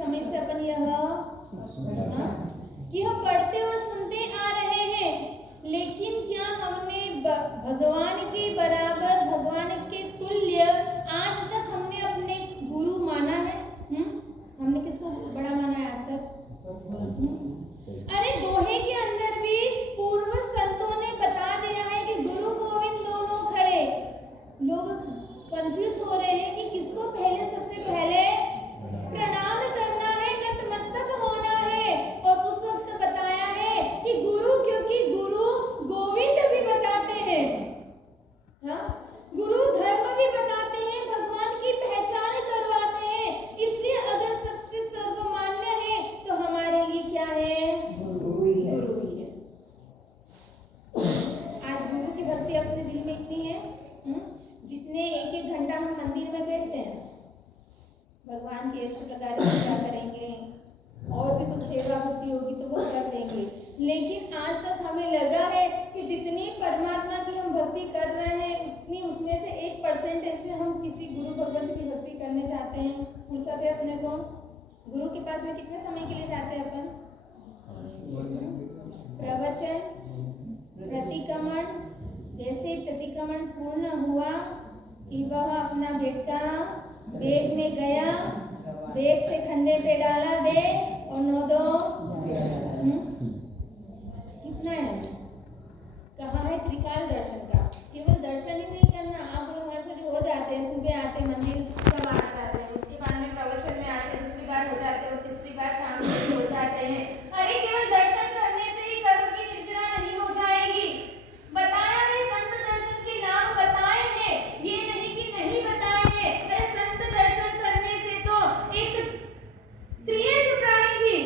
समय से अपन यह पढ़ते और सुनते आ रहे हैं, लेकिन क्या हमने भगवान के बराबर, भगवान के तुल्य आज तक हमने अपने गुरु माना है? हमने किसको बड़ा माना है आज तक? अरे दोहे के अंदर भी पूर्व संतों ने बता दिया है कि गुरु गोविंद दोनों खड़े। लोग कंफ्यूज हो रहे हैं कि किसको पहले, सबसे पहले प्रणाम करना है, नतमस्तक होना है। और उस वक्त बताया है कि गुरु, क्योंकि गुरु गोविंद भी बताते हैं, गुरु धर्म भी बताते हैं, भगवान की पहचान करवाते हैं। इसलिए अगर सबसे सर्वमान्य है तो हमारे लिए क्या है? गुरु ही है। आज गुरु की भक्ति अपने दिल में इतनी है, जितने एक एक घंटा हम मंदिर में बैठते हैं, भगवान की अष्ट प्रकार की पूजा करेंगे, और भी कुछ सेवा भक्ति होगी तो वो कर देंगे, लेकिन आज तक हमें लगा है कि जितनी परमात्मा की हम भक्ति कर रहे हैं, उतनी उसमें से 1% में हम किसी गुरु भगवान की भक्ति करने जाते हैं। फुर्सत है अपने को? गुरु के पास में कितने समय के लिए जाते हैं अपन? प्रवचन, प्रतिक्रमण, जैसे प्रतिक्रमण पूर्ण हुआ कि वह अपना बेटा बैग में गया, बैग से खंडे पे डाला बैग, और 9-2 कितना है? कहाँ है त्रिकाल दर्शन का? केवल दर्शन ही नहीं करना, आप लोग हमारे से जो हो जाते हैं, सुबह आते हैं मंदिर, सब आ जाते हैं, उसके बाद में प्रवचन में आते हैं, दूसरी बार हो जाते हैं और तीसरी बार शाम में हो जाते हैं। अरे केवल दर्शन करने से ही कर्म की निर्जरा नहीं हो जाएगी। बताया है, संत दर्शन के नाम बताए हैं, ये नहीं कि नहीं बताए हैं। अरे संत दर्शन करने से तो एक त्रियज प्राणी भी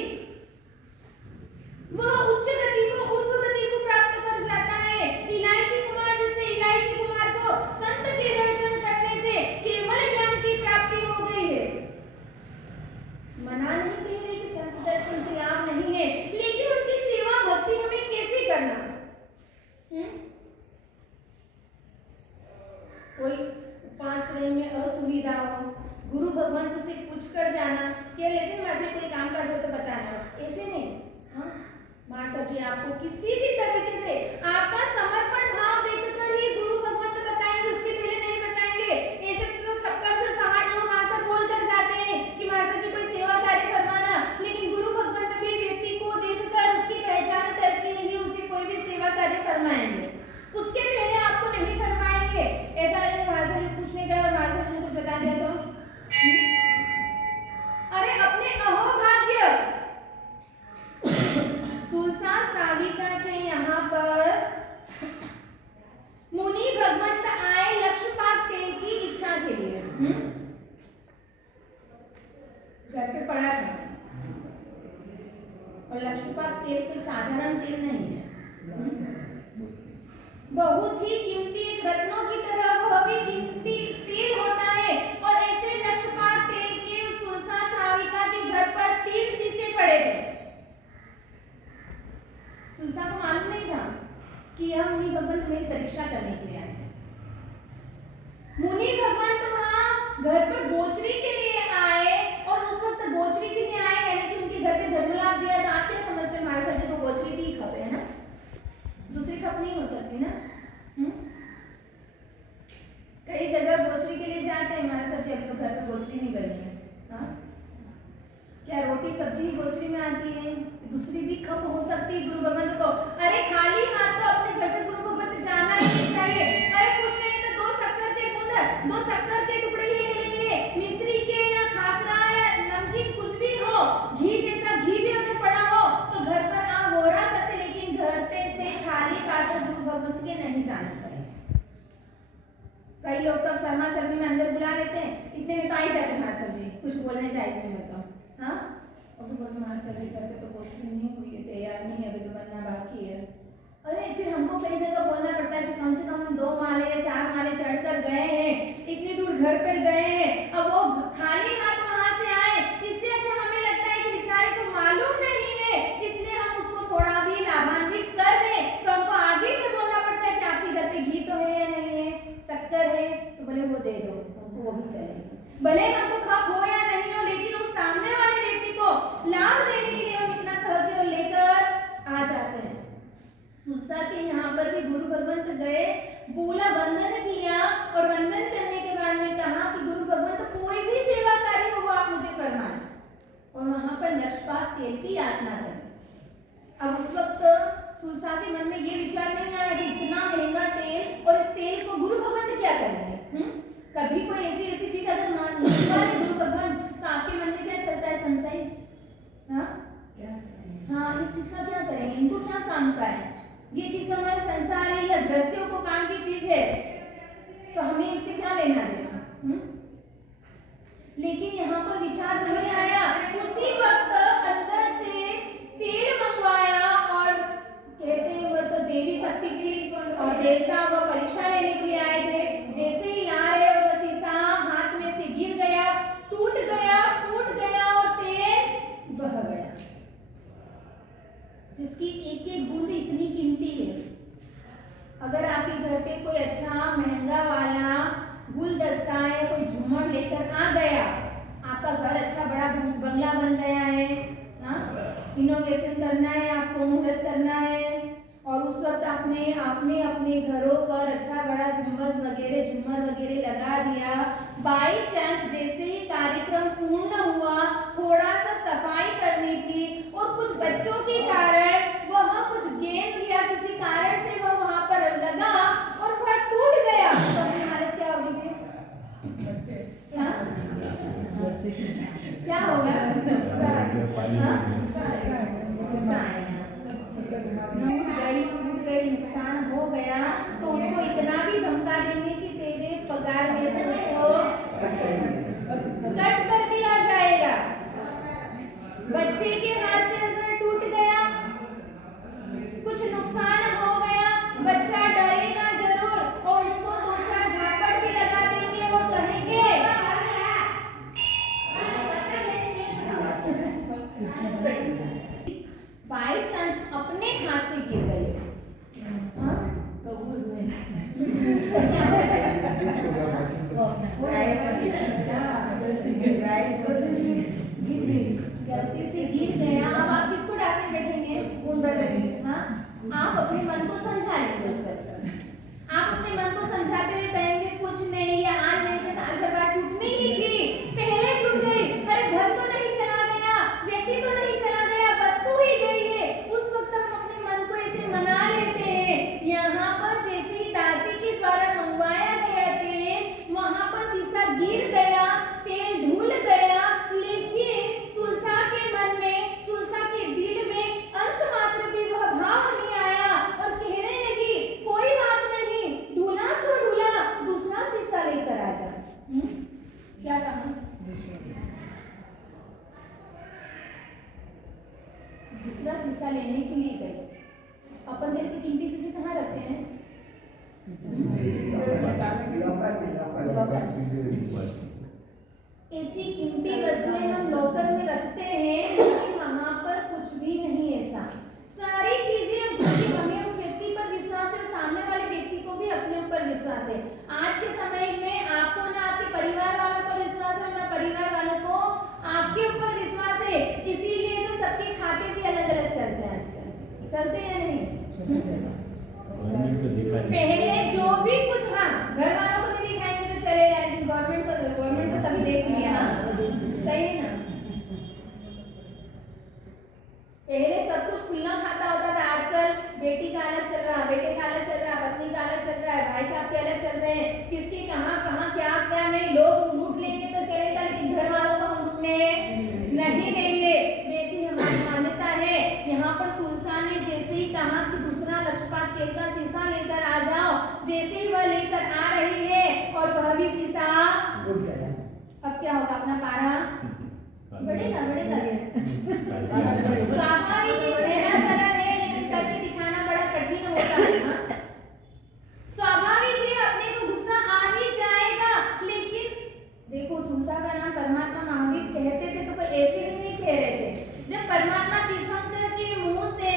वह उच्च गति को, ऊर्ध्व गति को प्राप्त कर जाता है। इलायची कुमार, जैसे इलायची कुमार को संत के दर्शन करने से केवल ज्ञान की प्राप्ति हो गई है। मना नहीं कह रहे कि संत दर्शन से लाभ नहीं है, लेकिन उनकी सेवा भक्ति हमें कैसे करना? कोई उपासना में असुविधा हो, गुरु भगवान से पूछ कर जाना कि ऐसे वैसे कोई काम काज हो तो बताना, बस ऐसे नहीं। मां सखी आपको किसी भी तरीके से आपका समर्पण भाव देखकर ही गुरु भगवान बताएंगे, उसके पहले नहीं बताएंगे। ऐसे तो 70-60 लोग आकर बोल कर जाते हैं कि मां सखी कोई सेवा कार्य करवाना, लेकिन गुरु भगवान भी व्यक्ति को देखकर, उसकी पहचान करके ही उसे कोई भी सेवा कार्य फरमाएंगे, उसके पहले आपको नहीं फरमाएंगे। ऐसा लगे मां सखी पूछने गए और मां सखी ने कुछ बता दिया तो अरे अपने अहोभाग्य सुलसा श्राविका के यहाँ पर मुनि भगवंत आए लक्षपात तेल की इच्छा के लिए। घर पे पड़ा था, और लक्षपात तेल कोई साधारण तेल नहीं है, बहुत ही कीमती, रत्नों की तरह वह भी कीमती तेल होता है। और ऐसे लक्षपात तेल के सुलसा श्राविका के घर पर 3 शीशे पड़े थे। सुलसा को मालूम नहीं था कि यह मुनि भगवंत मेरी परीक्षा करने के लिए आए हैं। मुनि भगवंत वहां घर पर गोचरी के लिए आए, और उस वक्त गोचरी के लिए आए यानी कि उनके घर पे धर्मलाभ दिया। तो आप क्या समझते हैं, हमारे सब्जी को गोचरी की खप है ना, दूसरी खप नहीं हो सकती ना। कई जगह गोचरी के लिए जाते हैं, हमारे सब्जी अभी तो घर पे गोचरी नहीं बनी है। क्या रोटी सब्जी ही गोचरी में आती है? दूसरी भी खप हो सकती है गुरु भगवंत को। अरे खाली हाथ तो अपने घर से गुरु भगवंत जाना ही नहीं चाहिए। अरे कुछ नहीं तो 2 शक्कर के बूंद, 2 शक्कर के टुकड़े ही ले लेंगे, मिश्री के या खाकरा या नमकीन कुछ भी हो, घी जैसा घी भी अगर पड़ा हो तो घर पर आप हो रहा सकते, लेकिन घर पे से खाली पात्र गुरु भगवंत के नहीं जाना चाहिए। कई लोग तो शर्मा सर्दी में अंदर बुला लेते हैं, इतने में तो आई जाते हमारे सब्जी, कुछ बोलने चाहिए में तो और फिर बोलते हमारे सब्जी करके तो कोशिश नहीं हुई है, तैयार नहीं है, अभी तो बनना बाकी है। अरे फिर हमको कई जगह बोलना पड़ता है कि कम से कम हम 2 माले या 4 माले चढ़कर गए हैं, इतनी दूर घर पर गए हैं, अब वो खाली हाथ वहां से आए। इससे अच्छा हमें लगता है कि बेचारे को मालूम नहीं है, इसलिए हम उसको थोड़ा भी लाभान्वित कर दें। तो हमको आगे से बोलना पड़ता है कि आपके घर पे घी तो है या नहीं है, शक्कर है तो बोले वो दे दो, हमको वो भी चलेगा, भले हमको खप हो या नहीं हो, लेकिन उस सामने वाले व्यक्ति बोला, वंदन किया, और वंदन करने के बाद में कहा कि गुरु भगवान तो कोई भी सेवा कार्य हो आप मुझे फरमाएं, और वहां पर लक्षपात तेल की याचना करी। अब उस वक्त सुरसा के मन में ये विचार नहीं आया कि इतना महंगा तेल और इस तेल को गुरु भगवान क्या करेंगे। कभी कोई ऐसी चीज अगर मांगवा ले गुरु भगवान तो आपके मन में क्या चलता है? संशय। हाँ, इस चीज का क्या करेंगे, इनको क्या काम का है, ये चीज तो हमारे संसार है या गृहस्थियों को काम की चीज है, तो हमें इससे क्या लेना देना। लेकिन यहाँ पर विचार नहीं आया। उसी वक्त अंदर से तेल मंगवाया, और कहते हैं वो तो देवी शक्ति थी और देवता वो परीक्षा लेने के लिए आए थे। जैसे ही आ रहे और वो शीशा हाथ में से गिर गया, टूट गया, फूट गया और तेल बह गया, जिसकी एक एक बूंद इतनी कीमती है। अगर आपके घर पे कोई अच्छा महंगा वाला गुलदस्ता या कोई झूमर लेकर आ गया, आपका घर अच्छा बड़ा बंगला बन गया है, इनोवेशन करना है, आपको मुहूर्त करना है, और उस वक्त आपने अपने घरों पर अच्छा बड़ा गुंबद वगैरह झूमर वगैरह लगा दिया। बाई चांस जैसे ही कार्यक्रम पूर्ण हुआ, थोड़ा सा सफाई करनी थी और कुछ बच्चों के कारण वह कुछ गेंद या किसी कारण से वह वहां पर लगा और वह टूट गया, तो अपनी हालत क्या होगी फिर? क्या होगा? फूट गई, नुकसान हो गया, तो उसको इतना भी धमका देंगे कि तेरे पगार में से उसको कट कर दिया जाएगा। बच्चे के हाथ से अगर टूट गया, कुछ नुकसान हो गया, बच्चा डरेगा जरूर और उसको दो चार झापड़ भी लगा देंगे और कहेंगे बाई चांस अपने हाथ से गिर गए तो गलती से गिर गया। अब आप किसको डांटने बैठेंगे? आप अपने मन को समझाएंगे उस वक्त। आप अपने मन को समझाते हुए कहेंगे कुछ नहीं, या आज नहीं तो साल भर बाद टूटनी ही थी, पहले टूट गई, अरे घर तो नहीं चला गया, व्यक्ति तो नहीं चला गया, वस्तु ही गई है। उस वक्त हम अपने मन को ऐसे मना लेते हैं। यहाँ पर जैसे ही दासी के द्वारा मंगवाया गया तेल, वहां पर शीशा गिर गया, तेल ढूल गया, लेकिन सुलसा के मन में, सुलसा के दिल में अंश मात्र भी वह भाव नहीं आया और कहने लगी कोई बात नहीं, ढूला सो ढूला, दूसरा शीशा लेकर आ जा। क्या कहा? दूसरा शीशा लेने के लिए गई। अपन जैसी कीमती चीजें कहाँ रखते हैं? ऐसी कीमती वस्तुएं हम लॉकर में रखते हैं, लेकिन वहां पर कुछ भी नहीं ऐसा। सारी चीजें, क्योंकि हमें उस व्यक्ति पर विश्वास है और सामने वाले व्यक्ति को भी अपने ऊपर विश्वास है। आज के समय में आपको ना आपके परिवार वालों पर विश्वास है, ना परिवार वालों को आपके ऊपर विश्वास है। इसीलिए तो सबके खाते भी अलग अलग चलते हैं आजकल। चलते हैं नहीं? पहले जो भी कुछ, घर वालों को नहीं दिखाएंगे तो चलेगा, लेकिन गवर्नमेंट तो सभी देख लिया ना, सही है ना? पहले सब कुछ खुला खाता होता था, आजकल बेटी का अलग चल रहा, बेटे का अलग चल रहा, पत्नी का अलग चल रहा है, भाई साहब के अलग चल रहे हैं, किसके कहाँ कहाँ क्या क्या नहीं। लोग लूट लेंगे तो चलेगा, लेकिन घर वालों को हम लूटने नहीं देंगे, वैसी हमारी मान्यता है। यहाँ पर सुलसा ने जैसे ही कहा कि दूसरा लक्षपात तेल का शीशा लेकर आ जाओ, जैसे ही वह लेकर आ रही है और वह भी शीशा, अब क्या होगा? अपना पारा बढ़ेगा स्वाभाविक है, कहना सरल है लेकिन करके दिखाना बड़ा कठिन होता है। स्वाभाविक है, अपने को गुस्सा आ ही जाएगा। लेकिन देखो, सुलसा का नाम परमात्मा महावीर कहते थे तो कोई ऐसे नहीं कह रहे थे। जब परमात्मा तीर्थंकर के मुंह से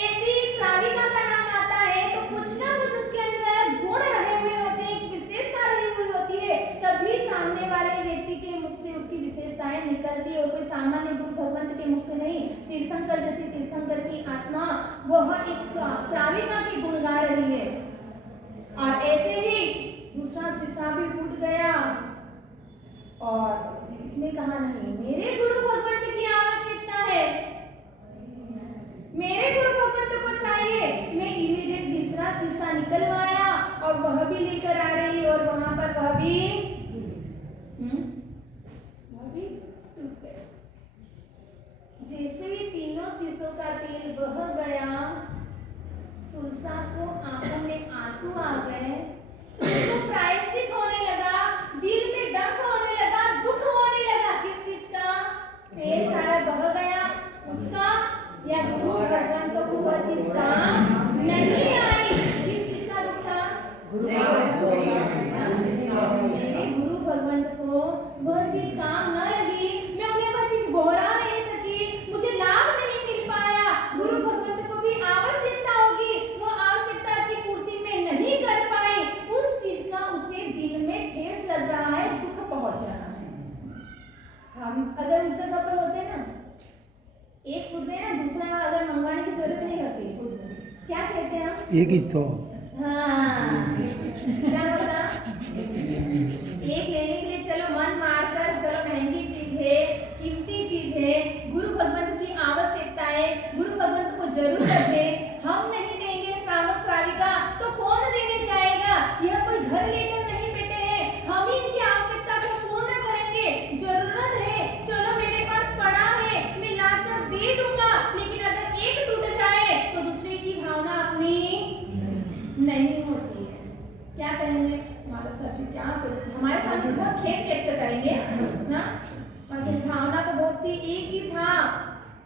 ऐसी श्राविका का नाम आता है तो कुछ ना कुछ उसके अंदर गुण रहे हुए होते हैं, विशेषता रही हुई होती है, तभी सामने वाले व्यक्ति के मुख से उसकी विशेषताएं निकलती है, और कोई सामान्य गुरु भगवंत के मुख से नहीं। तीर्थंकर जैसे तीर्थंकर की आत्मा वह एक श्राविका के गुण गा रही है, और ऐसे ही दूसरा शीशा भी फूट गया और इसने कहा नहीं, मेरे गुरु भगवंत की आवश्यकता है, मेरे गुरु भगवंत को चाहिए। मैं इमीडिएट तीसरा शीशा निकलवाया और वह भी लेकर आ रही और वहां पर वह भी टूट गया। जैसे ही तीनों शीशों का तेल बह गया, सुलसा को आंखों में आंसू आ गए, तो प्रायश्चित होने लगा, दिल में डर होने लगा, दुख होने लगा। किस चीज का? तेल सारा बह गया उसका, या गुरु भगवंत को वह चीज काम नहीं आई। किस चीज का दुख था? मेरे गुरु भगवंत को वह चीज काम न लगी, मैं उन्हें वह चीज बोहरा नहीं सकी, मुझे लाभ नहीं मिल पाया। गुरु भगवंत को भी आवश्यकता होगी, वो आवश्यकता की पूर्ति में नहीं कर पाई। उस चीज का उसे दिल में ठेस लग रहा है, दुख पहुंच रहा है। हम अगर उस जगह पर होते ना, एक फूट गए ना, दूसरा अगर मंगवाने की जरूरत नहीं होती, क्या कहते हैं हम? एक ही तो। हाँ, क्या बता? एक लेने के लिए चलो मन मारकर, चलो महंगी चीज है, कीमती चीज है, गुरु भगवंत की आवश्यकता है, गुरु भगवंत को जरूरत है, हम नहीं देंगे श्रावक श्राविका तो कौन देने जाएगा? यह कोई घर लेकर नहीं बैठे हैं, हम ही इनकी आवश्यकता को पूर्ण करेंगे। जरूरत है, चलो मेरे पास पड़ा है, मैं लाकर दे दूंगा, लेकिन अगर एक टूट जाए तो दूसरे की भावना अपनी नहीं होती है। क्या करेंगे? हमारा सब्जी क्या करूं? हमारे सामने बहुत खेत व्यक्त करेंगे ना, और भावना तो बहुत ही एक ही था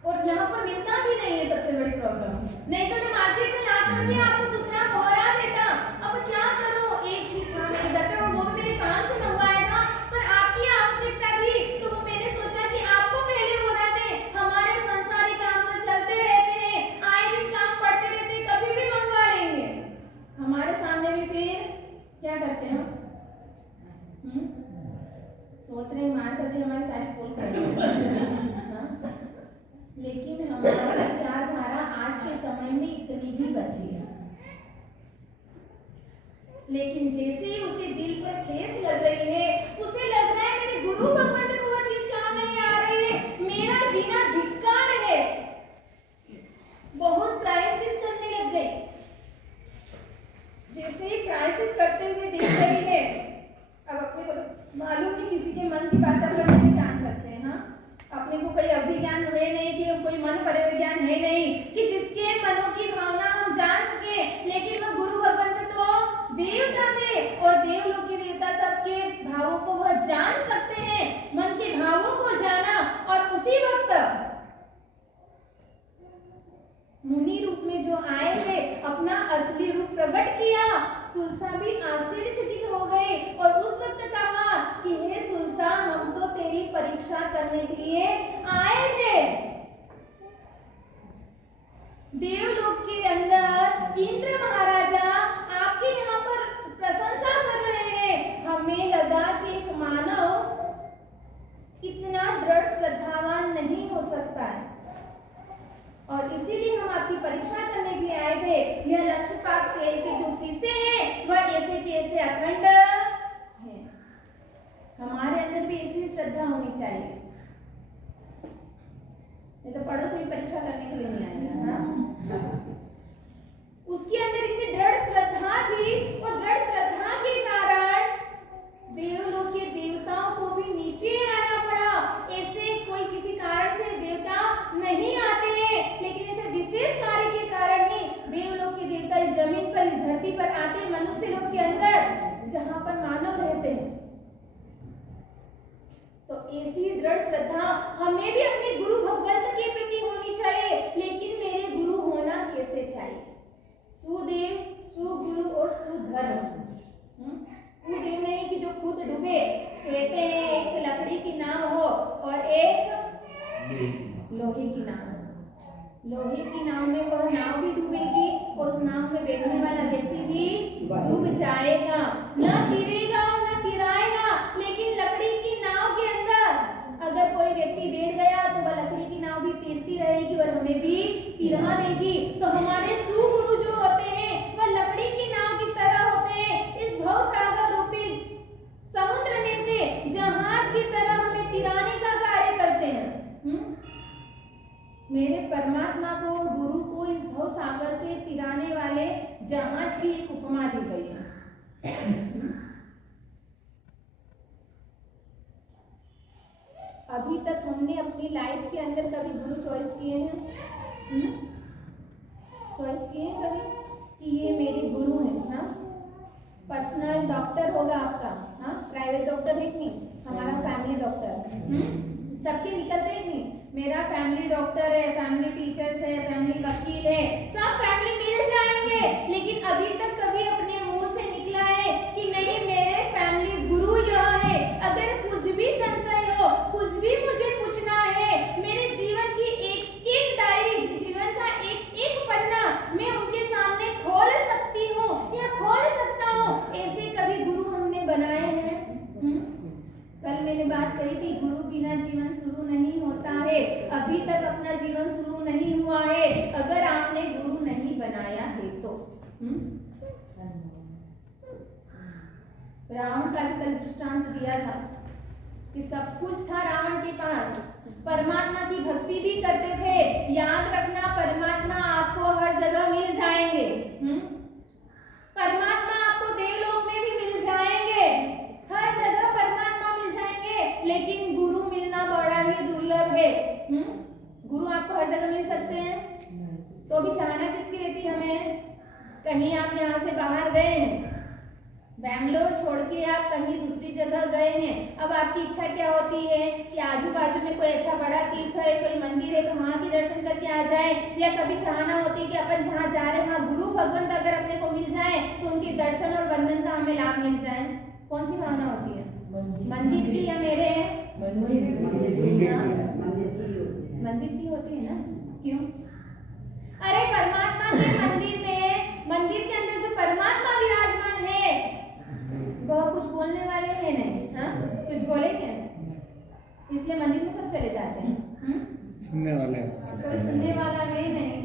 और यहाँ पर मिलता भी नहीं है, सबसे बड़ी प्रॉब्लम। नहीं तो मैं मार्केट से ला करके आपको दूसरा बोरा देता। अब क्या करूं? एक ही था मेरे घर पे, वो भी मेरे काम से मंगवाया था, पर आपकी आवश्यकता थी तो वो मैंने सोचा कि आपको पहले बोरा दे। हमारे संसारी काम तो चलते रहते हैं, आए दिन काम पड़ते रहते, कभी भी मंगवा लेंगे। हमारे सामने भी फिर क्या करते हैं? सोच रहे हैं हमारे साथ हमारी सारी पोल कर लेकिन हमारी विचारधारा आज के समय में इतनी भी बची है। लेकिन जैसे ही उसे दिल पर ठेस लग रही है, उसे लग रहा है मेरे गुरु भगवंत को वह चीज काम नहीं आ रही है, मेरा जीना धिक्कार है, बहुत प्रायश्चित करने लग गई। जैसे ही प्रायश्चित करते हुए देख रही है, अब अपने को मालूम नहीं, किसी के मन की बात अपन नहीं जान सकते हैं। हाँ, अपने को कोई अवधि ज्ञान है नहीं, कि कोई मन परे ज्ञान है नहीं कि जिसके मनों की भावना हम जान सके। लेकिन वह गुरु भगवंत तो देवता थे और देवलोक के देवता सबके भावों को वह जान सकते हैं। मन के भावों को जाना और उसी वक्त मुनि रूप में जो आए थे, अपना असली रूप प्रकट किया। सुलसा भी आश्चर्यचकित हो गए और उस वक्त कहा कि हे सुलसा, हम तो तेरी परीक्षा करने के लिए आए थे। देवलोक के अंदर इंद्र महाराजा आपके यहाँ पर प्रशंसा कर रहे हैं। हमें लगा कि एक मानव इतना दृढ़ श्रद्धावान नहीं हो सकता है और इसीलिए हम आपकी परीक्षा करने के लिए आए थे। यह लक्ष्यपात तेल के जो शीशे हैं वह ऐसे के ऐसे अखंड है। हमारे अंदर भी ऐसी श्रद्धा होनी चाहिए, नहीं तो पड़ोस में परीक्षा करने के लिए नहीं आएगा। हाँ? उसके अंदर इतनी दृढ़ श्रद्धा थी और दृढ़ श्रद्धा के कारण देवलोक के देवताओं को भी नीचे आना पड़ा। ऐसे कोई किसी कारण से देवता नहीं आते हैं, लेकिन ऐसे विशेष कार्य के कारण ही देवलोक के देवता इस जमीन पर, इस धरती पर आते हैं, मनुष्य लोक के अंदर जहां पर मानव रहते हैं। तो ऐसी दृढ़ श्रद्धा हमें भी अपने गुरु भगवंत के प्रति होनी चाहिए। लेकिन मेरे गुरु होना कैसे चाहिए? सुदेव, सुगुरु और सुधर्म। सुदेव नहीं कि जो खुद डूबे। कहते हैं एक लकड़ी की नाव हो और एक लोहे की नाव। लोहे की नाव में वह नाव भी डूबेगी और उस नाव में बैठने वाला व्यक्ति भी डूब जाएगा, न तिरेगा और न तिराएगा। लेकिन लकड़ी की नाव के अंदर अगर कोई व्यक्ति बैठ गया तो वह लकड़ी की नाव भी तैरती रहेगी और हमें भी तिरा देगी। तो हमारे सुगुरु जो होते हैं वह लकड़ी की नाव की तरह होते हैं। की तरह हमें तिराने का कार्य करते हैं। मेरे परमात्मा को, गुरु को इस भव सागर से तिराने वाले जहाज की एक उपमा दी गई है। अभी तक हमने अपनी लाइफ के अंदर कभी गुरु चॉइस किए हैं? चॉइस किए हैं कभी कि ये मेरे गुरु हैं? हाँ, पर्सनल डॉक्टर होगा आपका, हाँ, प्राइवेट डॉक्टर है कि नहीं, हमारा फैमिली डॉक्टर, सबके निकलते हैं नहीं, मेरा फैमिली डॉक्टर है, फैमिली टीचर्स है, फैमिली वकील है, सब फैमिली मिल जाएंगे, लेकिन अभी तक कभी अपने मुंह से निकला है कि नहीं मेरे फैमिली गुरु यह है, अगर कुछ भी संशय हो, कुछ भी मुझे पूछना है, मेरे जीवन की एक एक डायरी, जीवन का एक एक पन्ना मैं उनके सामने खोल सकती हूँ या खोल सकता हूँ, ऐसे कभी गुरु हमने बनाए हैं? कल मैंने बात कही थी, गुरु बिना जीवन शुरू नहीं होता है। अभी तक अपना जीवन शुरू नहीं हुआ है अगर आपने गुरु नहीं बनाया है तो। रावण का भी कल दृष्टांत दिया था कि सब कुछ था रावण के पास, परमात्मा की भक्ति भी करते थे। याद रखना, परमात्मा आपको हर जगह मिल जाएंगे। परमात्मा आपको देवलोक में भी मिल जाएंगे, हर जगह परमात्मा मिल जाएंगे, लेकिन गुरु मिलना बड़ा ही दुर्लभ है। गुरु आपको हर जगह मिल सकते हैं, तो भी चाहना किसकी रहती हमें? कहीं आप यहाँ से बाहर गए हैं, बैंगलोर छोड़ के आप कहीं दूसरी जगह गए हैं, अब आपकी इच्छा क्या होती है कि आजू बाजू में कोई अच्छा बड़ा तीर्थ है, कोई मंदिर है, तो वहाँ की दर्शन करके आ जाए, या कभी चाहना होती है कि अपन जहाँ जा रहे हैं वहाँ गुरु भगवंत अगर अपने को मिल जाए तो उनके दर्शन और वंदन का हमें लाभ मिल जाए। कौन सी भावना होती है? मंदिर की या मेरे? मंदिर की होती है ना? क्यों? अरे परमात्मा के मंदिर में, मंदिर के अंदर जो परमात्मा विराजमान है वह कुछ बोलने वाले हैं नहीं, हाँ, कुछ बोलेंगे? इसलिए मंदिर में सब चले जाते हैं। सुनने वाले कोई सुनने वाला है नहीं।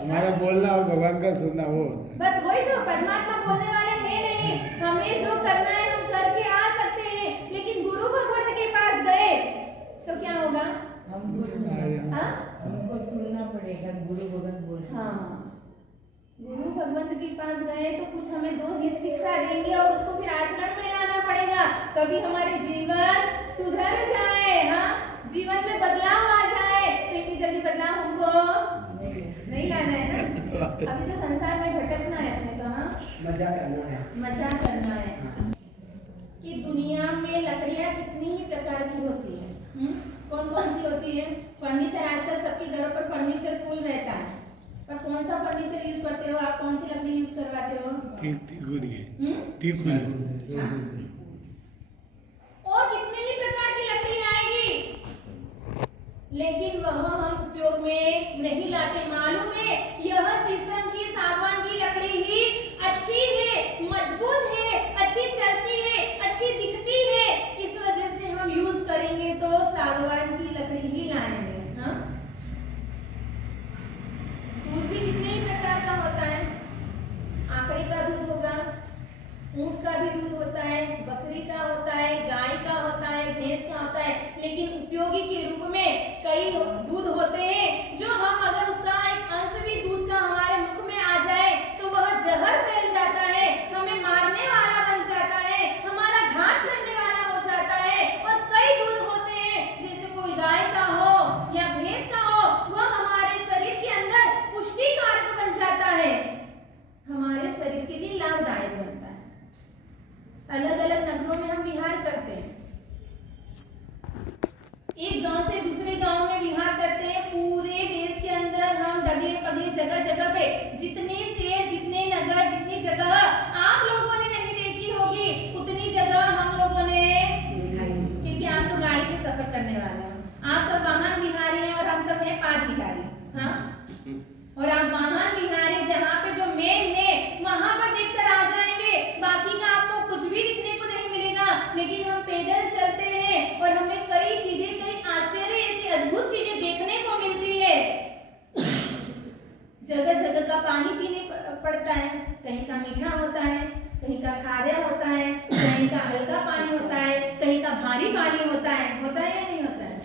हमारा बोलना और भगवान का सुनना, वो बस वही तो, परमात्मा बोलने वाले हैं नहीं, हमें जो करना है हम करके आ सकते हैं, लेकिन गुरु भगवंत के पास गए तो क्या होगा? हमको सुनना पड़ेगा गुरु भगवंत बोल। हाँ, गुरु भगवंत के पास गए तो कुछ हमें दो हित शिक्षा देंगे और उसको फिर आचरण में लाना पड़ेगा, कभी हमारे जीवन सुधर जाए, हाँ, जीवन में बदलाव आ जाए। तो इतनी जल्दी बदलाव हमको नहीं लाना है ना, अभी तो संसार में भटकना है अपने को, हाँ, मजा करना है, मजा करना है। कि दुनिया में लकड़ियाँ कितनी ही प्रकार की होती है, कौन कौन सी होती है? फर्नीचर, आजकल सबके घरों पर फर्नीचर फुल रहता है, पर कौन सा फर्नीचर यूज करते हो आप? कौन सी लकड़ी यूज करवाते हो? और कितने ही प्रकार की लकड़ी आएगी, लेकिन वह हम उपयोग में नहीं लाते। मालूम है यह शीशम की, सागवान की लकड़ी ही अच्छी है, मजबूत है, अच्छी चलती है, अच्छी दिखती है, इस वजह से हम यूज करेंगे तो सागवान की लकड़ी ही लाएंगे। हाँ, दूध भी कितने ही प्रकार का होता है, आंकड़े का दूध होगा, ऊंट का भी दूध होता है, बकरी का होता है, गाय का होता है, भैंस का होता है, लेकिन उपयोगी के रूप में कई दूध होते हैं जो हम अगर उसका एक अंश भी दूध का हमारे मुख में आ जाए तो वह जहर फैल जाता है, हमें मारने वाला बन जाता है, हमारा घात करने वाला हो जाता है। और कई दूध होते हैं जैसे कोई गाय का हो या भैंस का हो, वह हमारे शरीर के अंदर पुष्टि कारक बन जाता है, हमारे शरीर के लिए लाभदायक बनता है। अलग अलग नगरों में हम विहार करते हैं, एक गांव से दूसरे गांव में विहार करते हैं, पूरे देश के अंदर हम डगले पगले जगह जगह पे जितने शहर, जितने नगर, जितनी जगह आप लोगों ने नहीं देखी होगी उतनी जगह हम लोगों ने, क्योंकि आप तो गाड़ी में सफर करने वाले हैं, आप सब वाहन विहारी हैं और हम सब हैं पाद विहारी, हाँ, और आप वाहन विहारी जहाँ पे जो मेन है वहां पर देखकर आ जाएंगे, बाकी का आपको कुछ भी दिखने को नहीं मिलेगा। लेकिन हम पैदल चलते हैं और हमें कई चीजें, कई आश्चर्य, ऐसी अद्भुत चीजें देखने को मिलती है। जगह जगह का पानी पीने पड़ता है, कहीं का मीठा होता है, कहीं का खारा होता है, कहीं का हल्का पानी होता है, कहीं का भारी पानी होता है या नहीं होता है?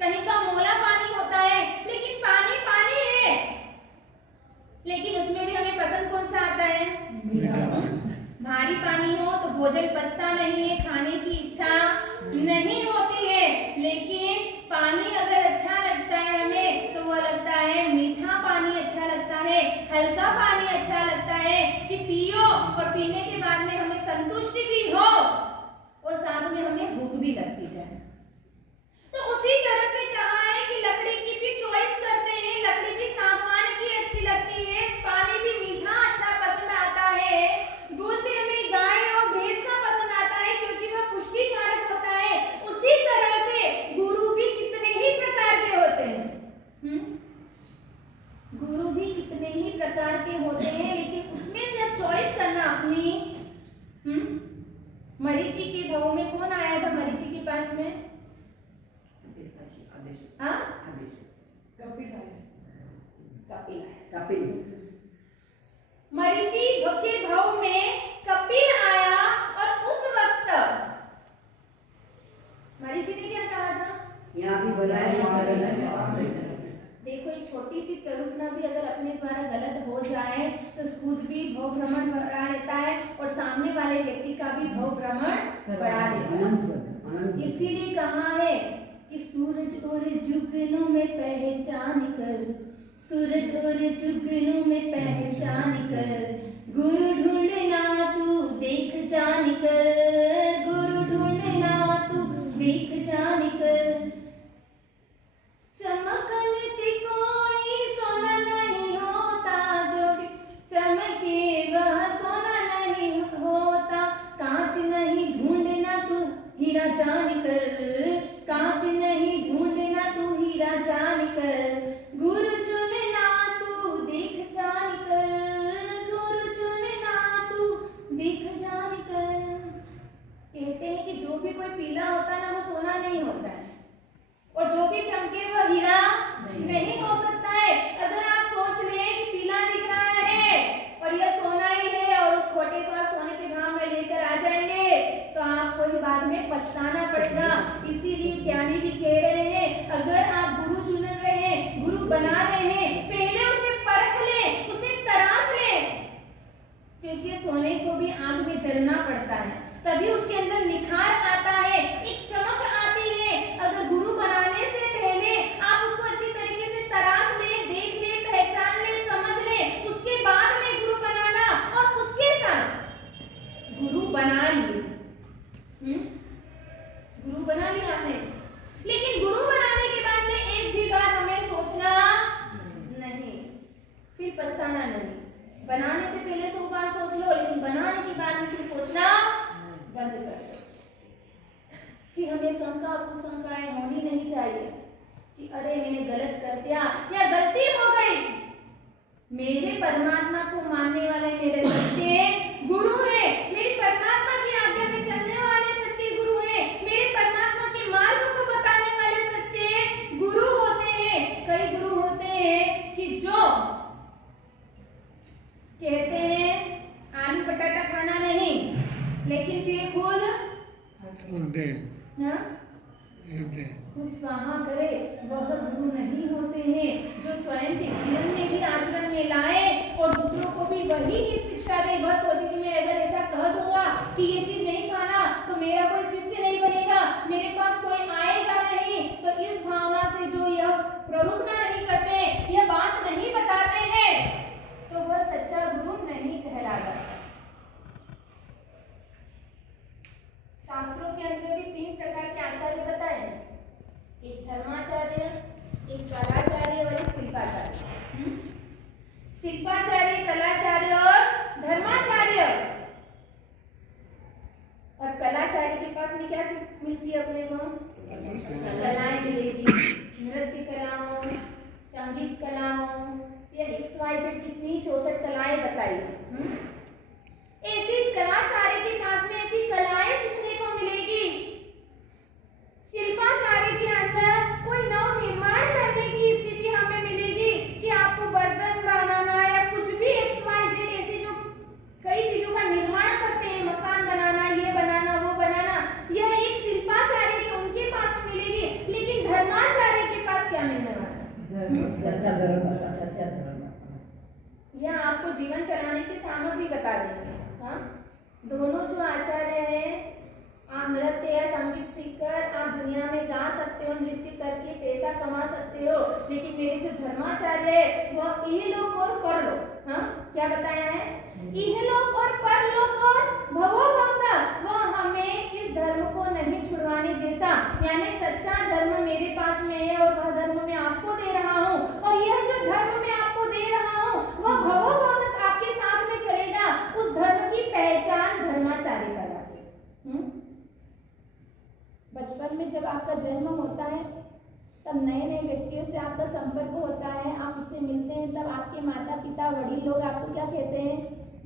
कहीं का मोला पानी होता है, लेकिन पानी पानी है, लेकिन उसमें भी हमें पसंद कौन सा आता है? भारी पानी हो तो भोजन पचता नहीं है, खाने की इच्छा नहीं होती है, लेकिन पानी अगर अच्छा लगता है हमें तो वो लगता है मीठा पानी अच्छा लगता है, हल्का पानी अच्छा लगता है कि पियो और पीने के बाद में हमें संतुष्टि भी हो और साथ में हमें भूख भी लगती जाए। तो उसी तरह से कहा है कि लकड़ी की भी चॉइस करते हैं, लकड़ी की सागवान की अच्छी लगती है, पानी भी मीठा अच्छा पसंद आता है, दूध भी हमें गाय और भैंस का पसंद आता है क्योंकि वह पुष्टिकारक होता है। उसी तरह से गुरु भी कितने ही प्रकार के होते हैं, गुरु भी कितने ही प्रकार के होते हैं, लेकिन उसमें से अब चॉइस करना अपनी। मरीचि के भाव में कौन आया था मरीचि के पास में? हाँ? कपिल मरीचि के भाव में कपिल आया और उस वक्त मरीचि ने क्या कहा था? यहाँ भी बनाए। देखो एक छोटी सी प्ररूपना भी अगर अपने द्वारा गलत हो जाए तो खुद भी भव भ्रमण बढ़ा लेता है और सामने वाले व्यक्ति का भी भव भ्रमण बढ़ा देता है। इसीलिए कहा है कि सूरज और जुगनू में पहचान कर, सूरज और जुगनू में पहचान कर, गुरु ढूंढना तू देख जान कर, गुरु ढूंढना तू देख जान कर, चमकने से कोई सोना नहीं होता, जो भी चमके वह सोना नहीं होता, कांच नहीं ढूंढना तू हीरा जान कर, कांच नहीं ढूंढना तू हीरा जान कर, गुरु चुनना तू देख जान कर, गुरु चुनना तू देख जान कर। कहते हैं कि जो भी कोई पीला होता है ना वो सोना नहीं होता है, और जो भी चमके वह हीरा नहीं हो सकता है। अगर आप सोच लें कि पीला दिख रहा है और यह सोना ही है और उस खोटे को आप सोने के भाव में लेकर आ जाएंगे तो आपको ही बाद में पछताना पड़ेगा। इसीलिए ज्ञानी भी कह रहे हैं अगर आप गुरु चुन रहे हैं, गुरु बना रहे हैं, पहले उसे परख लें, उसे तराश लें, क्योंकि सोने को भी आग में जलना पड़ता है, तभी उसके अंदर निखार आता है, एक चमक आती है। अगर गुरु बनाने से पहले आप उसको अच्छी तरीके से तराश लें, देख लें, पहचान लें, समझ लें, उसके बाद में गुरु बनाना और उसके साथ गुरु बना लिए, गुरु बना लिया आपने, लेकिन गुरु बनाने के बाद में एक भी बार हमें सोचना नहीं, फिर पछताना नहीं। बनाने से पहले 100 बार सोच लो, लेकिन बनाने के बाद में फिर सोचना बंद कर दो। फिर हमें शंका कुशंकाएं होनी नहीं चाहिए कि अरे मैंने गलत कर दिया या गलती हो गई। मेरे परमात्मा को मानने वाले मेरे सच्चे गुरु हैं, मेरी परमात्मा की आज्ञा में चलने वाले सच्चे गुरु हैं, मेरे परमात्मा के मार्ग को बताने वाले सच्चे गुरु होते हैं। कई गुरु होते हैं कि जो कहते हैं आलू पटाटा खाना नहीं, लेकिन फिर खुद खुद स्वाहा करे, वह गुरु नहीं होते हैं। जो स्वयं के जीवन में भी आचरण में लाए और दूसरों को भी वही ही शिक्षा दे। वह सोचे कि मैं अगर ऐसा कह दूंगा कि ये चीज नहीं खाना तो मेरा कोई शिष्य नहीं बनेगा, मेरे पास कोई आएगा नहीं, तो इस भावना से जो यह प्ररूपना नहीं करते, यह बात नहीं बताते हैं, तो वह सच्चा गुरु नहीं कहलाता। शास्त्रों के अंदर भी 3 प्रकार के आचार्य बताए, एक धर्माचार्य, एक कलाचार्य और एक शिल्पाचार्य। शिल्पाचार्य, कलाचार्य और धर्माचार्य। और कलाचार्य के पास में क्या मिलती है अपने को? कलाएं मिलेगी, नृत्य कलाओं, संगीत कलाओं, या XYZ कितनी 64 कलाएं बताई। ऐसी कलाचार्य के पास में ऐसी कलाएं सीखने को मिलेगी। शिल्पाचार्य के अंदर कोई नव निर्माण करने की स्थिति हमें मिलेगी कि आपको बर्तन बनाना या कुछ भी XYZ ऐसी जो कई चीजों का निर्माण करते हैं, मकान बनाना, ये बनाना, वो बनाना, या आपको जीवन चलाने की सामग्री बता देंगे। हाँ, दोनों जो आचार्य हैं, आप नृत्य या संगीत सीखकर आप दुनिया में गा सकते हो, नृत्य करके पैसा कमा सकते हो, लेकिन मेरे जो धर्माचार्य है वह इहलोक और परलोक, हाँ क्या बताया है, इहलोक और परलोक और भवो भवतक, वह हमें इस धर्म को नहीं छुड़वाने जैसा, यानी सच्चा धर्म मेरे पास में है और वह धर्म मैं आपको दे रहा हूँ, और यह जो धर्म मैं आपको दे रहा हूँ वह भवो भवतक आपके साथ में चलेगा। उस धर्म की पहचान धर्माचार्य कराते। बचपन में जब आपका जन्म होता है तब नए नए व्यक्तियों से आपका संपर्क होता है, आप उससे मिलते हैं, तब आपके माता पिता वडील लोग आपको क्या कहते हैं,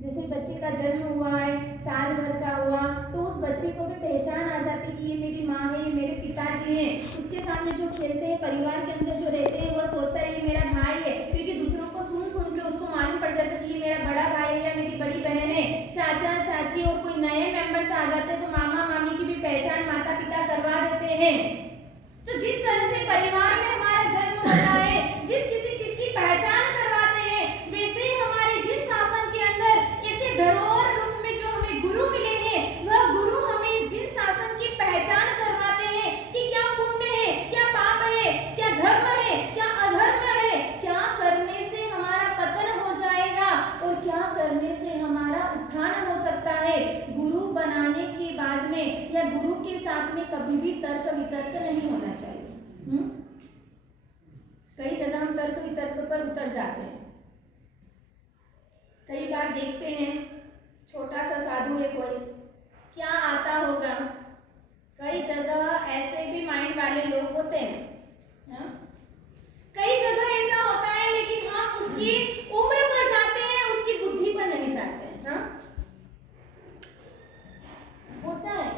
जैसे बच्चे का जन्म हुआ है, साल भर का हुआ, तो उस बच्चे को भी पहचान आ जाती है कि ये मेरी माँ है, ये मेरे पिताजी हैं। उसके सामने जो खेलते हैं, परिवार के अंदर जो रहते हैं, वह सोचता है ये मेरा भाई है, क्योंकि दूसरों को सुन सुन के उसको मालूम पड़ जाता है कि ये मेरा बड़ा भाई है या मेरी बड़ी बहन है। चाचा चाची और कोई नए मेंबर्स आ जाते हैं तो मामा मामी की भी पहचान माता पिता करवा देते हैं। तो जिस तरह से परिवार में हमारा जन्म होता है, जिस किसी चीज की पहचान करवाते हैं, वैसे ही हमारे जिन शासन के अंदर ऐसे धरोहर रूप में जो हमें गुरु मिले हैं, वह गुरु हमें जिन शासन की पहचान करवाते हैं कि क्या पुण्य है, क्या पाप है, क्या धर्म है, क्या अधर्म है, क्या करने से हमारा पतन हो जाएगा और क्या करने से हमारा उत्थान हो सकता है। गुरु बनाने के बाद में या गुरु के साथ में कभी भी तर्क वितर्क नहीं होना चाहिए। कई जगह हम तर्क वितर्क पर उतर जाते हैं। कई बार देखते हैं छोटा सा साधु है कोई, क्या आता होगा, कई जगह ऐसे भी माइंड वाले लोग होते हैं। हाँ? कई जगह ऐसा होता है लेकिन हम उसकी उम्र पर जाते हैं, उसकी बुद्धि पर नहीं जाते हैं। हाँ? होता है,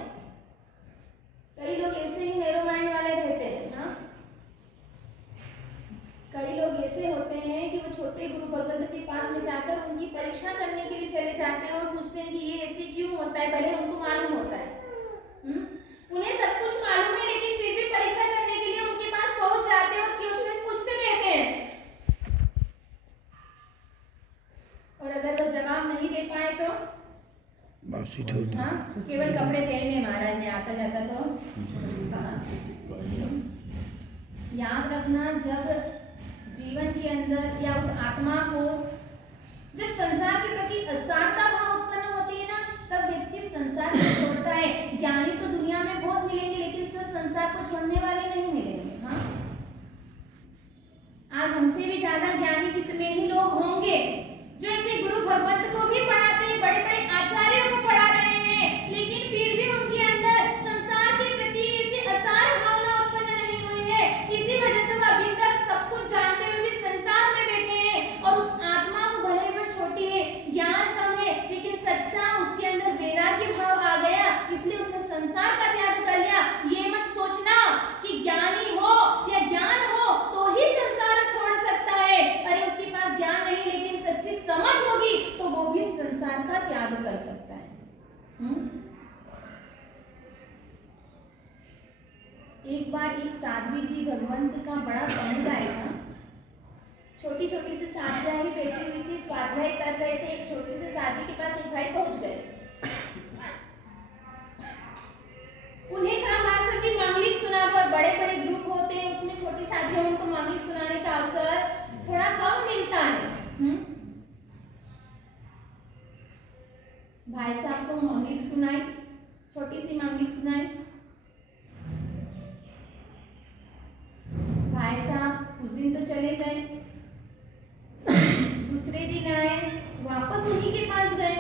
कई लोग ऐसे ही नैरो माइंड वाले रहते हैं। हाँ? कई लोग ऐसे होते हैं कि वो छोटे गुरु भगवंत के पास में जाकर उनकी परीक्षा करने के लिए चले जाते हैं और पूछते हैं कि ये ऐसे क्यों होता है, पहले उनको मालूम होता है। उन्हें सब कुछ मालूम है लेकिन फिर भी परीक्षा करने के लिए उनके पास पहुंच जाते हैं और क्वेश्चन पूछते रहते हैं, और अगर वो जवाब नहीं दे पाए तो हाँ, केवल कपड़े पहनने महाराज ने आता जाता तो याद रखना, जब जीवन के अंदर या उस आत्मा को जब संसार के प्रति असारता भाव उत्पन्न होती है ना, तब व्यक्ति संसार को छोड़ता है। ज्ञानी तो दुनिया में बहुत मिलेंगे लेकिन सब संसार को छोड़ने वाले नहीं मिलेंगे। हाँ, आज हमसे भी ज्यादा ज्ञानी कितने ही लोग होंगे जो ऐसे गुरु भगवंत को भी पढ़ाते हैं, बड़े बड़े आचार्यों को पढ़ा रहे हैं, लेकिन फिर भी उनके अंदर संसार के प्रति ऐसी असार भावना उत्पन्न नहीं हुई है। इसी वजह से वो अभी तक सब कुछ जानते हुए भी संसार में बैठे हैं, और उस आत्मा को भले वो छोटी है, ज्ञान कम है, लेकिन सच्चा उसके अंदर वैराग्य भाव आ गया, इसलिए उसने संसार का त्याग कर लिया। ये मत सोचना कि ज्ञानी हो या ज्ञान हो तो ही संसार छोड़ सकता है। अरे उसके पास ज्ञान नहीं लेकिन सच्ची समझ होगी तो वो भी संसार का त्याग कर सकता है। एक बार एक साध्वी जी भगवंत का बड़ा समुदाय था, छोटी छोटी सी साध्वियां ही बैठी हुई थी, स्वाध्याय कर रहे थे। एक छोटी सी साध्वी के पास एक भाई पहुंच गए, उन्हें कहा महाराज जी मांगलिक सुना दो, और बड़े बड़े ग्रुप होते हैं उसमें छोटी साथियों उनको मांगलिक सुनाने का अवसर थोड़ा कम मिलता है। भाई साहब को मांगलिक सुनाई, छोटी सी मांगलिक सुनाई। भाई साहब उस दिन तो चले गए, दूसरे दिन आए, वापस उन्हीं के पास गए,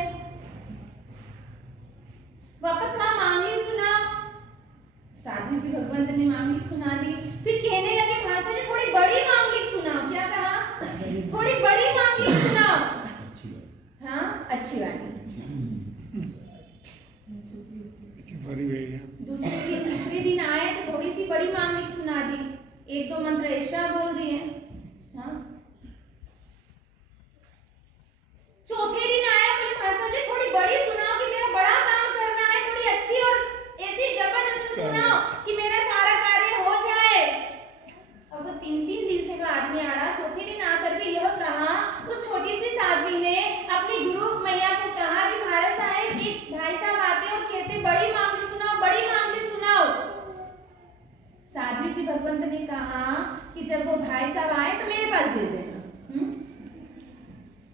वापस वहां मांगलिक सुना, साधु जी भगवंत ने मांगलिक सुना दी। फिर कहने लगे भाषा ने थोड़ी बड़ी मांगलिक सुनाओ। क्या कहा? थोड़ी बड़ी मांगलिक सुनाओ। हाँ, अच्छी बात है। दूसरे दिन आए तो थोड़ी सी बड़ी मांगलिक सुना दी, एक दो मंत्र एक्स्ट्रा बोल दिए। हाँ, चौथे दिन आया, बोले भाषा जी थोड़ी बड़ी सुनाओ कि मेरा बड़ा काम करना है, थोड़ी अच्छी और ऐसी जबरदस्त सुनाओ कि मेरा सारा कार्य हो जाए। अब वो 3-3 दिन से वो आदमी आ रहा, चौथे दिन आकर भी यह कहा उस छोटी सी साध्वी ने कहा कि जब वो भाई साहब आए तो मेरे पास भेज देना।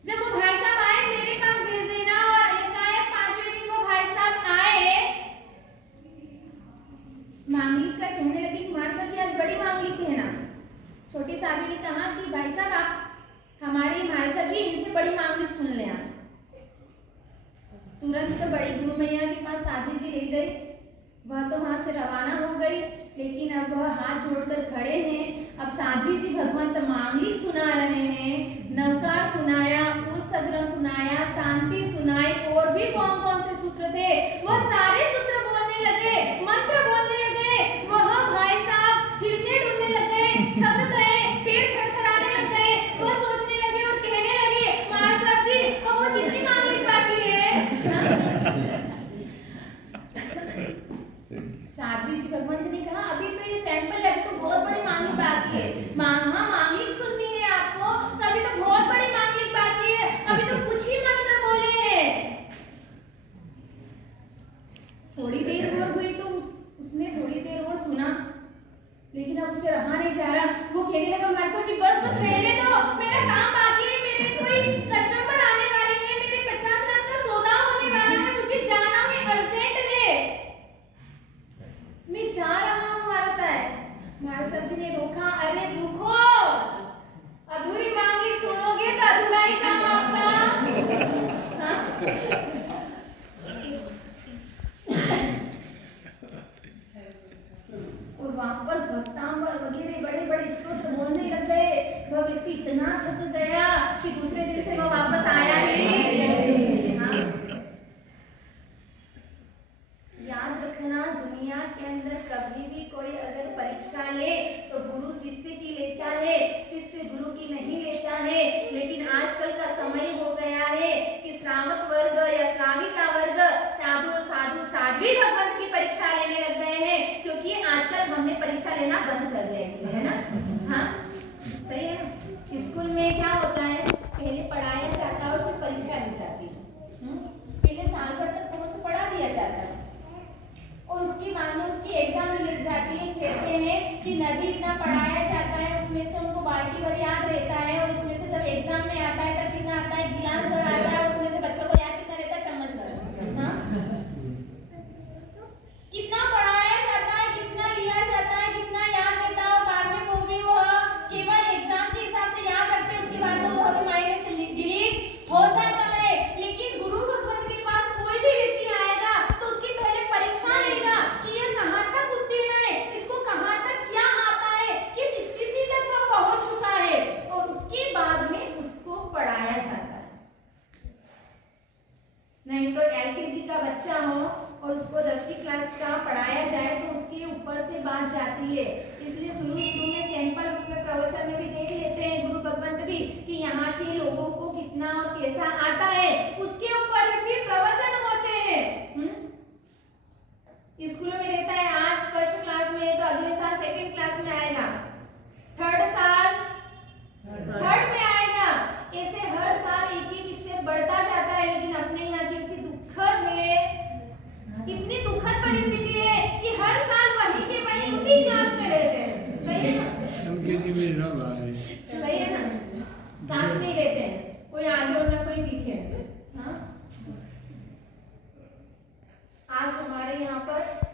जब वो भाई साहब आए मेरे पास भेज देना। और एकाएक 5वें दिन वो भाई साहब आए, मांगलिक का कहने लगी कुमार साहब जी आज बड़ी मांगलिक है ना। छोटी साधी ने कहा कि भाई साहब आप हमारी भाई साहब जी इनसे बड़ी मांगलिक सुन लें आज। तुरंत तो बड़ी गुरु मैया के पास साधी जी ले गई। वह तो वहां से रवाना हो गई, लेकिन अब वह हाथ जोड़कर खड़े हैं। अब साध्वी जी भगवंत मांगलिक सुना रहे हैं, नवकार सुनाया, उस सुनाया, शांति सुनाई, और भी कौन कौन से सूत्र थे वह सारे सूत्र बोलने लगे, मंत्र बोलने लगे। वह भाई साहब हिलने डुलने लगे, थक गए, पेट थरथराने लग गए। वह सोचने लगे और कहने लगे महाराज साहब जी अब वो कितनी मांगलिक बाकी है। साध्वी जी भगवंत ने कहा अभी तो ये सैंपल है, तो बहुत बड़ी मांगलिक बाकी है। हाँ मांगलिक सुननी है आपको, तो अभी तो बहुत बड़ी मांगलिक बाकी है, अभी तो कुछ ही मंत्र बोले हैं। थोड़ी देर और हुई तो उसने थोड़ी देर और सुना, लेकिन अब उससे रहा नहीं जा रहा। वो कहने लगा महाराज साहब जी बस रहने दो, मेरा काम बाकी है, मेरे कोई कस्टमर आने वाले हैं, मेरे 50 लाख का सौदा होने वाला है, मुझे जाना है, अर्जेंट है, मैं जा रहा हूँ महाराज साहब। महाराज साहब जी ने रोका, अरे रुको, अधूरी मांगलिक सुनोगे तो अधूरा ही काम आपका। हाँ? और वापस भक्तांबर वगैरह बड़े बड़े स्तोत्र बोलने लग गए। वह व्यक्ति इतना थक गया कि दूसरे दिन से वह वापस आया ही। हाँ? याद रखना दुनिया के अंदर कभी भी कोई अगर परीक्षा ले तो गुरु शिष्य की लेता है, शिष्य गुरु की नहीं लेता है। लेकिन आजकल का समय हो गया है कि श्रावक वर्ग या श्राविका वर्ग साध्वी भगवंत की परीक्षा लेने लग गए हैं, क्योंकि आजकल हमने परीक्षा लेना बंद कर दिया इसमें, है ना। हाँ सही है ना। स्कूल में क्या होता है, पहले पढ़ाया जाता है और फिर परीक्षा ली जाती है। पहले साल भर तक कोर्स पढ़ा दिया जाता है और उसके बाद में उसकी एग्जाम लग जाती है। कहते हैं कि नदी इतना पढ़ाया जाता है उसमें से उनको बाल्टी भर याद रहता है, और उसमें से जब एग्जाम में आता है तब कितना आता है, गिलास भर आता है, उसमें से बच्चों को याद कितना रहता है, चम्मच भर। हाँ? कितना पढ़ाया जाता है, कितना लिया जाता है, कितना याद रहता है, और बाद में वो भी वो केवल एग्जाम के हिसाब से याद रखते हैं, उसके बाद वो हमें माइंड से डिलीट हो जाता है। लेकिन गुरु भगवंत के पास कोई भी व्यक्ति आएगा तो उसकी पहले परीक्षा लेगा कि यह कहाँ तक उत्तीर्ण है, इसको कहाँ तक क्या आता है, किस स्थिति तक वह पहुंच चुका है, और उसके बाद में उसको पढ़ाया जाता है। नहीं तो एलकेजी का बच्चा हो और उसको 10वीं क्लास का पढ़ाया जाए तो उसके ऊपर से बात जाती है। इसलिए शुरू में सैंपल रूप में प्रवचन में भी देख लेते हैं गुरु भगवंत भी कि यहाँ के लोगों को कितना और कैसा आता है, उसके ऊपर फिर प्रवचन होते हैं। स्कूलों में रहता है आज फर्स्ट क्लास में है तो अगले साल सेकंड क्लास में आएगा, थर्ड साल थर्ड में आएगा, ऐसे हर साल एक एक स्टेप बढ़ता जाता है। लेकिन अपने यहाँ की ऐसी दुखद है, इतनी दुखद परिस्थिति है कि हर साल वही के वही उसी क्लास में रहते हैं। सही है ना, सही है ना, साथ में रहते हैं, कोई आगे और ना कोई पीछे। हाँ? आज हमारे यहाँ पर